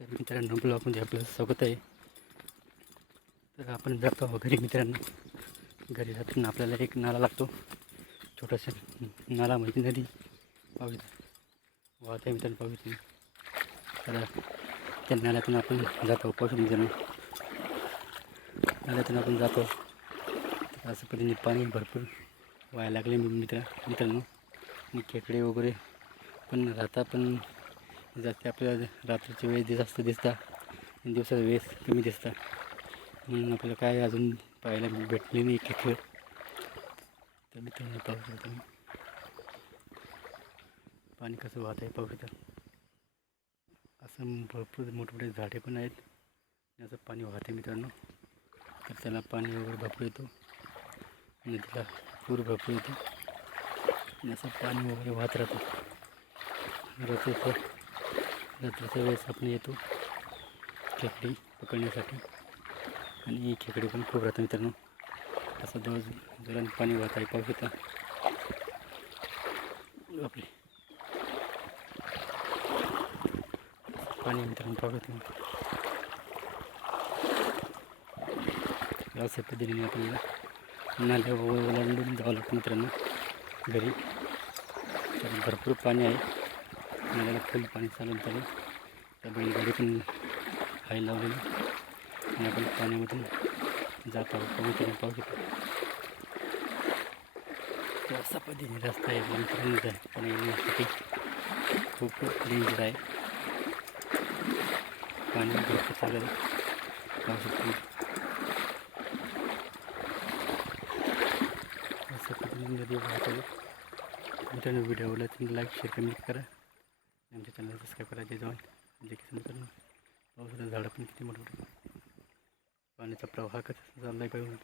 तर मित्रांनो ब्लॉगमध्ये आपलं स्वागत आहे. तर आपण जातो आहोत घरी मित्रांनो. घरी जाताना आपल्याला एक नाला लागतो. छोटासा नाला म्हणजे नदी पाहू वाहत आहे मित्रांनो पाहू तर त्या नाल्यातून आपण जातो पाऊस शकतो मित्रांनो. नाल्यातून आपण जातो तर असं पद्धतीने पाणी भरपूर व्हायला लागले मित्र मित्रांनो. खेकडे वगैरे पण राहता पण जास्त आपल्याला रात्रीची वेळेस जास्त दिसतात आणि दिवसाचा वेळेस कमी दिसता. म्हणून आपल्याला काय अजून पाहायला भेटले नाही खेकडे तर मित्रांनो पाहू शकता तुम्ही. पाणी कसं वाहत आहे पाहू शकता. असं भरपूर मोठमोठे झाडे पण आहेत. असं पाणी वाहते मित्रांनो. तर त्याला पाणी वगैरे भरपूर येतो. नदीला पूर भरपूर येतो. आणि असं पाणी वगैरे वाहत राहतं. रात्रीचं रात्रीच्या वेळेस आपण येतो खेकडी पकडण्यासाठी. आणि खेकडे पण खूप राहतात मित्रांनो. असं जवळ जोराने पाणी वाहत आहे. पाहू येतं आपले. पाणी मित्रांनो पाहू शकता अशा पद्धतीने आपल्याला नाल्या ओलांडून जावं लागतं मित्रांनो. घरी. तर भरपूर पाणी आहे. नद्याला फुल पाणी चालून चालू त्या बैलगाडी पण आहे लावलेली. आणि आपण पाण्यामधून जात आहोत. पाहू शकतो पाहू शकतो असा पद्धतीने रस्ता आहे. मित्रांनो जाय पण येण्यासाठी खूप डेंजर आहे. पाणी जास्त चालेल आहे. पाहू शकतो असं पद्धतीने नदी वाहत आहे मित्रांनो व्हिडिओ आवडला तर लाईक शेअर कमेंट करा. आमच्या चॅनल सबस्क्राईब करा जे जाऊन जे की मित्रांनो पावसाचं झाडं पण किती मोठं मोठं. पाण्याचा प्रवाह कसा चालला आहे पाहून